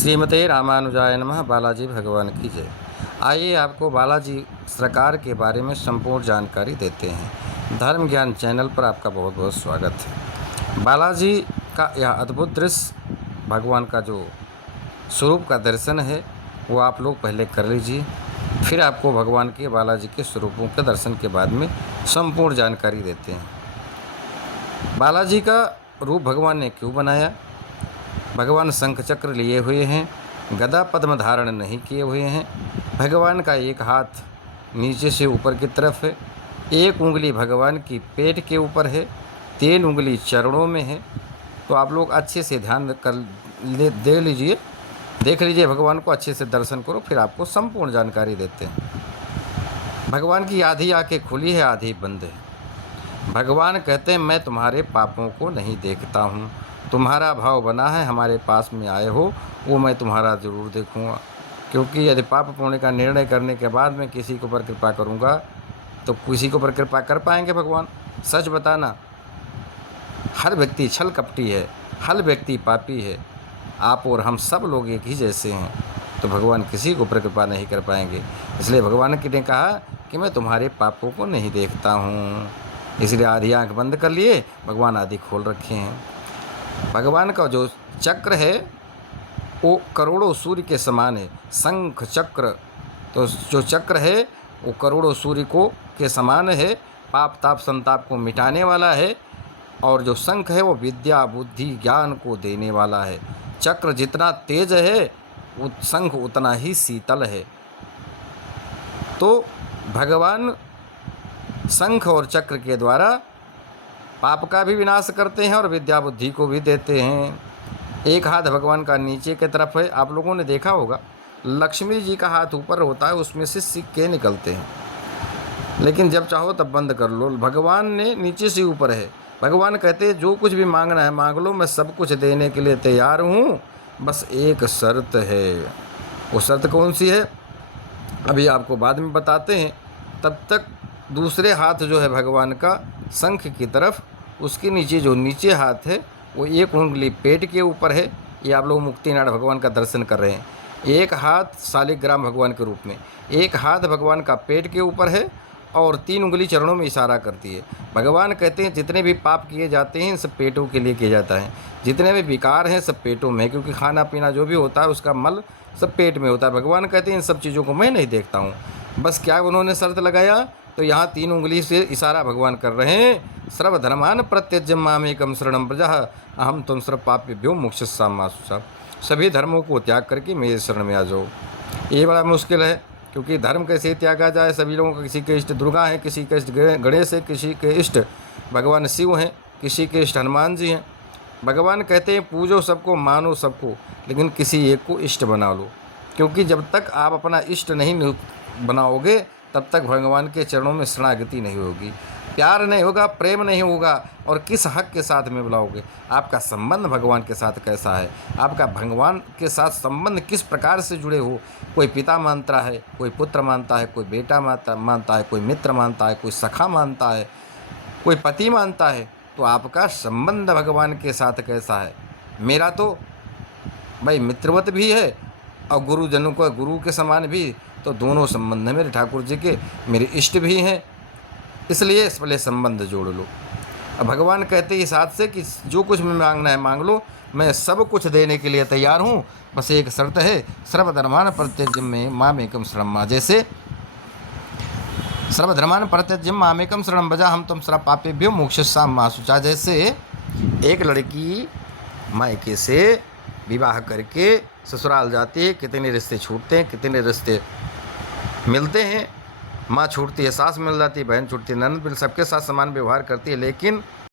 श्रीमते रामानुजाय नमः। बालाजी भगवान की जय। आइए आपको बालाजी सरकार के बारे में संपूर्ण जानकारी देते हैं। धर्म ज्ञान चैनल पर आपका बहुत बहुत स्वागत है। बालाजी का यह अद्भुत दृश्य, भगवान का जो स्वरूप का दर्शन है वो आप लोग पहले कर लीजिए, फिर आपको भगवान के बालाजी के स्वरूपों के दर्शन के बाद में संपूर्ण जानकारी देते हैं। बालाजी का रूप भगवान ने क्यों बनाया? भगवान शंख चक्र लिए हुए हैं, गदा पद्म धारण नहीं किए हुए हैं। भगवान का एक हाथ नीचे से ऊपर की तरफ है, एक उंगली भगवान की पेट के ऊपर है, 3 उंगली चरणों में है। तो आप लोग अच्छे से ध्यान देख लीजिए, भगवान को अच्छे से दर्शन करो, फिर आपको संपूर्ण जानकारी देते हैं। भगवान की आधी आंखें खुली है, आधी बंद है। भगवान कहते हैं मैं तुम्हारे पापों को नहीं देखता हूँ, तुम्हारा भाव बना है, हमारे पास में आए हो, वो मैं तुम्हारा ज़रूर देखूँगा। क्योंकि यदि पाप पुण्य का निर्णय करने के बाद मैं किसी के ऊपर कृपा करूँगा तो किसी के ऊपर कृपा कर पाएंगे भगवान? सच बताना, हर व्यक्ति छल कपटी है, हर व्यक्ति पापी है। आप और हम सब लोग एक ही जैसे हैं, तो भगवान किसी के ऊपर कृपा नहीं कर पाएंगे। इसलिए भगवान ने कहा कि मैं तुम्हारे पापों को नहीं देखता हूँ। इसलिए आधी आँख बंद कर लिए, भगवान आधी खोल रखे हैं। भगवान का जो चक्र है वो करोड़ों सूर्य के समान है। शंख चक्र, तो जो चक्र है वो करोड़ों सूर्य को के समान है, पाप ताप संताप को मिटाने वाला है। और जो शंख है वो विद्या बुद्धि ज्ञान को देने वाला है। चक्र जितना तेज है वो शंख उतना ही शीतल है। तो भगवान शंख और चक्र के द्वारा पाप का भी विनाश करते हैं और विद्या बुद्धि को भी देते हैं। एक हाथ भगवान का नीचे की तरफ है। आप लोगों ने देखा होगा लक्ष्मी जी का हाथ ऊपर होता है, उसमें से सिक्के निकलते हैं, लेकिन जब चाहो तब बंद कर लो। भगवान ने नीचे से ऊपर है। भगवान कहते हैं जो कुछ भी मांगना है मांग लो, मैं सब कुछ देने के लिए तैयार हूँ, बस एक शर्त है। वो शर्त कौन सी है अभी आपको बाद में बताते हैं। तब तक दूसरे हाथ जो है भगवान का शंख की तरफ, उसके नीचे जो नीचे हाथ है वो एक उंगली पेट के ऊपर है। ये आप लोग मुक्तिनाथ भगवान का दर्शन कर रहे हैं। एक हाथ शालिग्राम भगवान के रूप में, एक हाथ भगवान का पेट के ऊपर है और 3 उंगली चरणों में इशारा करती है। भगवान कहते हैं जितने भी पाप किए जाते हैं सब पेटों के लिए किया जाता है, जितने भी विकार हैं सब पेटों में, क्योंकि खाना पीना जो भी होता है उसका मल सब पेट में होता है। भगवान कहते हैं इन सब चीज़ों को मैं नहीं देखता हूँ। बस क्या उन्होंने शर्त लगाया? तो यहाँ 3 उंगली से इशारा भगवान कर रहे हैं, सर्वधर्मान प्रत्यज्य मामेकम शरणम व्रजः अहम त्वं सर्व पापेभ्यो मोक्षयिष्यामि मा शुचः। सभी धर्मों को त्याग करके मेरे शरण में आ जाओ। ये बड़ा मुश्किल है, क्योंकि धर्म कैसे त्यागा जाए? सभी लोगों का, किसी के इष्ट दुर्गा हैं, किसी के इष्ट गणेश है, किसी के इष्ट भगवान शिव हैं, किसी के इष्ट हनुमान जी हैं। भगवान कहते हैं पूजो सबको, मानो सबको, लेकिन किसी एक को इष्ट बना लो। क्योंकि जब तक आप अपना इष्ट नहीं बनाओगे तब तक भगवान के चरणों में शरणागति नहीं होगी, प्यार नहीं होगा, प्रेम नहीं होगा। और किस हक के साथ में बुलाओगे? आपका संबंध भगवान के साथ कैसा है? आपका भगवान के साथ संबंध किस प्रकार से जुड़े हो? कोई पिता मानता है, कोई पुत्र मानता है, कोई बेटा मानता है, कोई मित्र मानता है, कोई सखा मानता है, कोई पति मानता है। तो आपका संबंध भगवान के साथ कैसा है? मेरा तो भाई मित्रवत भी है और गुरुजनों का गुरु के समान भी, तो दोनों संबंध हैं मेरे ठाकुर जी के, मेरे इष्ट भी हैं। इसलिए इस पहले संबंध जोड़ लो। अब भगवान कहते हैं इस हाथ से कि जो कुछ में मांगना है मांग लो, मैं सब कुछ देने के लिए तैयार हूँ, बस एक शर्त है, सर्वधर्मान परित्यज्य मामेकम शरणम व्रजः। जैसे सर्वधर्मान परित्यज्य मामेकम शरणम व्रजः अहम त्वं सर्व पापेभ्यो मोक्षयिष्यामि मा शुचः। जैसे एक लड़की मायके से विवाह करके ससुराल जाती है, कितने रिश्ते छूटते हैं, कितने रिश्ते मिलते हैं। माँ छूटती है, सास मिल जाती है, बहन छूटती है, ननद मिल, सबके साथ समान व्यवहार करती है, लेकिन